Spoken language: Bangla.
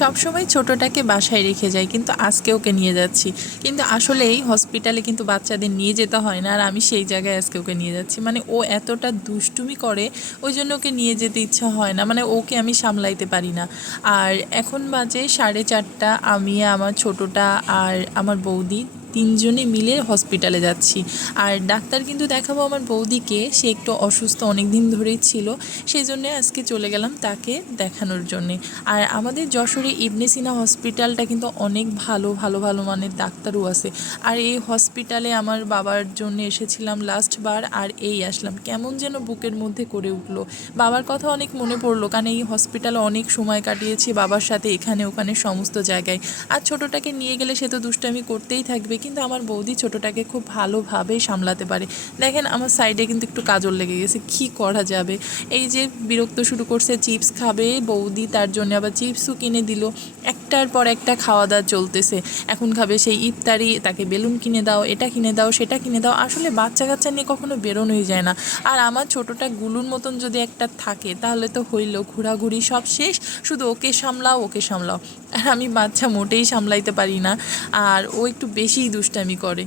সবসময় ছোটোটাকে বাসায় রেখে যাই, কিন্তু আজকে ওকে নিয়ে যাচ্ছি। কিন্তু আসলে এই হসপিটালে কিন্তু বাচ্চাদের নিয়ে যেতে হয় না, আর আমি সেই জায়গায় আজকে ওকে নিয়ে যাচ্ছি। মানে ও এতটা দুষ্টুমি করে, ওই জন্য ওকে নিয়ে যেতে ইচ্ছা হয় না, মানে ওকে আমি সামলাইতে পারি না। আর এখন বাজে 4:30, আমি আমার ছোটোটা আর আমার বৌদি তিনজনে মিলে হসপিটালে যাচ্ছি। আর ডাক্তার কিন্তু দেখাবো আমার বৌদিকে, সে একটু অসুস্থ অনেক দিন ধরেই ছিল, সেই জন্যে আজকে চলে গেলাম তাকে দেখানোর জন্যে। আর আমাদের যশোরে ইবনে সিনা হসপিটালটা কিন্তু অনেক ভালো ভালো ভালো মানের ডাক্তারও আছে। আর এই হসপিটালে আমার বাবার জন্য এসেছিলাম লাস্টবার, আর এই আসলাম, কেমন যেন বুকের মধ্যে করে উঠলো। বাবার কথা অনেক মনে পড়লো, কারণ এই হসপিটালে অনেক সময় কাটিয়েছি বাবার সাথে, এখানে ওখানে সমস্ত জায়গায়। আর ছোটোটাকে নিয়ে গেলে সে তো দুষ্টামি করতেই থাকবে, কিন্তু আমার বৌদি ছোটোটাকে খুব ভালোভাবেই সামলাতে পারে। দেখেন আমার সাইডে কিন্তু একটু কাজল লেগে গেছে, কী করা যাবে। এই যে বিরক্ত শুরু করছে, চিপস খাবে বৌদি, তার জন্য আবার চিপসও কিনে দিল। একটার পর একটা খাওয়া দাওয়া চলতেছে। এখন খাবে সেই ইফতারি, তাকে বেলুন কিনে দাও, এটা কিনে দাও, সেটা কিনে দাও। আসলে বাচ্চা কাচ্চা নিয়ে কখনো বেরোনোই যায় না। আর আমার ছোটোটা গুলুর মতন যদি একটা থাকে তাহলে তো হইল, ঘোরাঘুরি সব শেষ, শুধু ওকে সামলাও ওকে সামলাও। আর আমি বাচ্চা মোটেই সামলাইতে পারি না, আর ও একটু বেশিই দুষ্টামি করে।